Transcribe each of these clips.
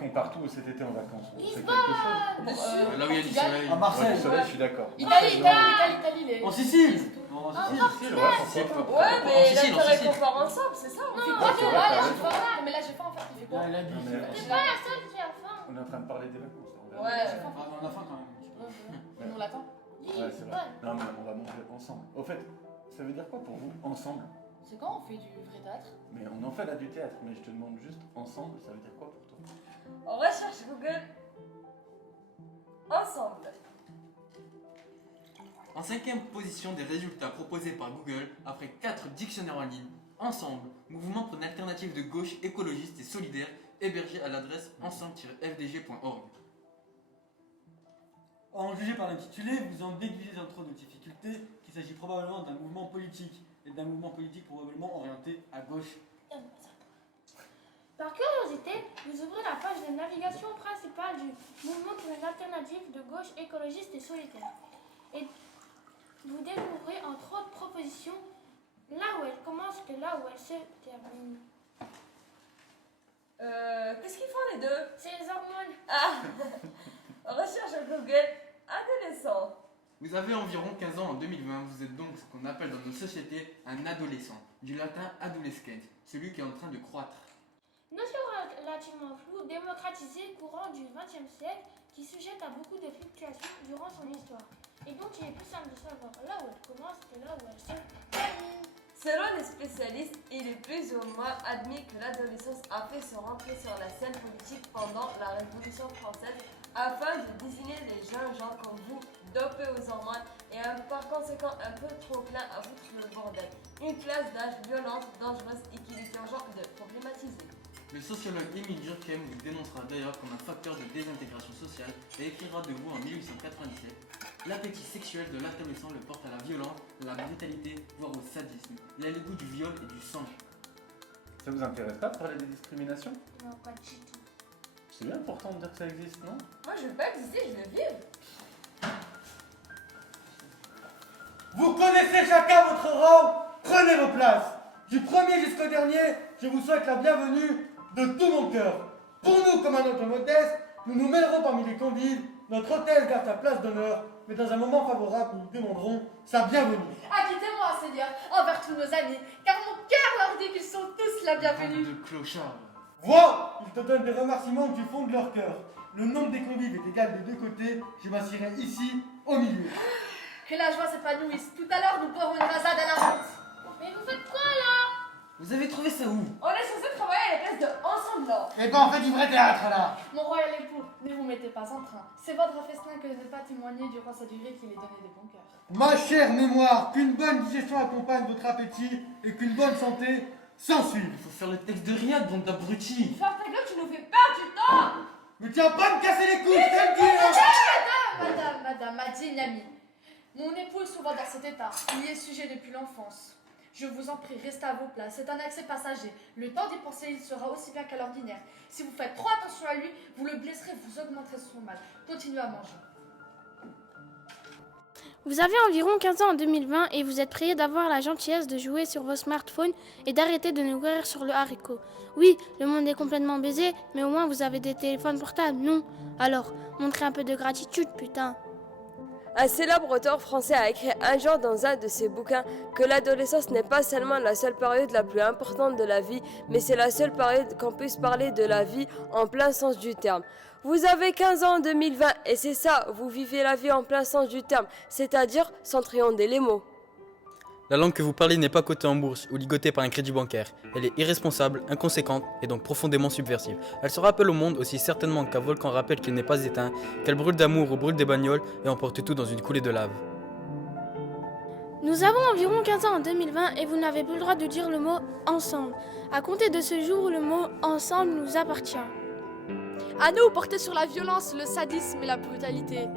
qu'on part tous cet été en vacances. On fait Lisbonne. quelque chose. Là où il y a du Portugal. soleil. À Marseille. Du soleil, je suis d'accord. Italie, les... En Sicile. Non, en Ah, Sicile. Sicile, ouais, pourquoi pas. Ouais, mais Sicile, en l'intérêt Sicile. qu'on part ensemble, c'est ça. Non, fait moi, quoi tu c'est vois, vrai, là, t'as j'ai faim. Mais là, j'ai faim, en fait, il fait quoi? Ah, il a dit. Non, mais- J'ai C'est pas la seule qui a faim. On est en train de parler des vacances. Là. Ouais. On a faim quand même. un petit peu. On l'attend. Ouais, c'est vrai. Non, mais on va manger ensemble. Au fait, ça veut dire quoi pour vous, ensemble? C'est quand on fait du vrai théâtre? Mais on en fait là du théâtre, mais je te demande juste ensemble, ça veut dire quoi pour toi? On recherche Google. Ensemble. En 5e position des résultats proposés par Google, après 4 dictionnaires en ligne, Ensemble, mouvement pour une alternative de gauche écologiste et solidaire, hébergé à l'adresse ensemble-fdg.org. En jugé par l'intitulé, vous en déduisez entre autres difficultés qu'il s'agit probablement d'un mouvement politique, et d'un mouvement politique probablement orienté à gauche. Par curiosité, vous ouvrez la page de navigation principale du mouvement pour une alternative de gauche écologiste et solitaire. Et vous découvrez entre autres propositions là où elle commence et là où elle se termine. Qu'est-ce qu'ils font les deux? C'est les hormones. Ah. On recherche Google. Adolescent. Vous avez environ 15 ans en 2020, vous êtes donc ce qu'on appelle dans nos sociétés un adolescent, du latin adolescens, celui qui est en train de croître. Notion relativement floue, démocratisée courant du XXe siècle, qui sujette à beaucoup de fluctuations durant son histoire. Et donc il est plus simple de savoir là où elle commence et là où elle se termine. Selon les spécialistes, il est plus ou moins admis que l'adolescence a fait son rentrée sur la scène politique pendant la Révolution française afin de désigner les jeunes gens comme vous, dopés aux hormones et par conséquent un peu trop clins à foutre le bordel. Une classe d'âge violente, dangereuse et qu'il est urgent de problématiser. Le sociologue Émile Durkheim vous dénoncera d'ailleurs comme un facteur de désintégration sociale et écrira de vous en 1897 « L'appétit sexuel de l'adolescent le porte à la violence, à la brutalité, voire au sadisme. Il a le goût du viol et du sang. » Ça vous intéresse pas de parler des discriminations? Non, pas du tout. C'est bien important de dire que ça existe, non? Moi je veux pas exister, je veux vivre. Vous connaissez chacun votre rang, prenez vos places. Du premier jusqu'au dernier, je vous souhaite la bienvenue de tout mon cœur. Pour nous, comme un autre modeste, nous nous mêlerons parmi les convives. Notre hôtesse garde sa place d'honneur, mais dans un moment favorable, nous lui demanderons sa bienvenue. Acquittez-moi, Seigneur, envers tous nos amis, car mon cœur leur dit qu'ils sont tous la bienvenue. De clochard. Vois, ils te donnent des remerciements du fond de leur cœur. Le nombre des convives est égal des deux côtés, je m'assierai ici, au milieu. Que la joie s'épanouisse. Tout à l'heure, nous boirons une rasade à la menthe. Mais vous faites quoi là? Vous avez trouvé ça où? On est censé travailler à la place de Ensemble là. Eh ben on fait du vrai théâtre là. Mon royal époux, ne vous mettez pas en train. C'est votre festin que de ne pas témoigner durant sa durée qu'il est donné des bons cœurs. Ma chère mémoire, qu'une bonne digestion accompagne votre appétit et qu'une bonne santé s'ensuive. Il faut faire le texte de Riyad, bande d'abrutis. Ferme ta gueule, tu nous fais perdre du temps. Mais tiens pas me casser les couilles, je te le dis hein. Madame, ma digne amie, mon époux est souvent dans cet état. Il y est sujet depuis l'enfance. Je vous en prie, restez à vos places. C'est un accès passager. Le temps d'y penser, il sera aussi bien qu'à l'ordinaire. Si vous faites trop attention à lui, vous le blesserez, vous augmenterez son mal. Continuez à manger. Vous avez environ 15 ans en 2020 et vous êtes prié d'avoir la gentillesse de jouer sur vos smartphones et d'arrêter de nous courir sur le haricot. Oui, le monde est complètement baisé, mais au moins vous avez des téléphones portables, non? Alors, montrez un peu de gratitude, putain. Un célèbre auteur français a écrit un jour dans un de ses bouquins que l'adolescence n'est pas seulement la seule période la plus importante de la vie, mais c'est la seule période qu'on puisse parler de la vie en plein sens du terme. Vous avez 15 ans en 2020 et c'est ça, vous vivez la vie en plein sens du terme, c'est-à-dire sans triander les mots. La langue que vous parlez n'est pas cotée en bourse ou ligotée par un crédit bancaire. Elle est irresponsable, inconséquente et donc profondément subversive. Elle se rappelle au monde aussi certainement qu'un volcan rappelle qu'il n'est pas éteint, qu'elle brûle d'amour ou brûle des bagnoles et emporte tout dans une coulée de lave. Nous avons environ 15 ans en 2020 et vous n'avez plus le droit de dire le mot « ensemble ». À compter de ce jour, le mot « ensemble » nous appartient. À nous, porter sur la violence, le sadisme et la brutalité.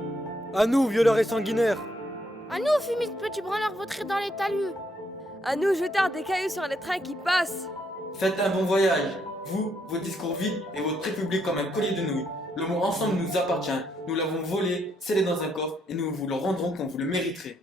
À nous, violeurs et sanguinaires. À nous, fumides petits branleurs vautrés dans les talus. À nous, jetard des cailloux sur les trains qui passent. Faites un bon voyage. Vous, vos discours vides et votre république comme un collier de nouilles. Le mot ensemble nous appartient. Nous l'avons volé, scellé dans un coffre et nous vous le rendrons quand vous le mériterez.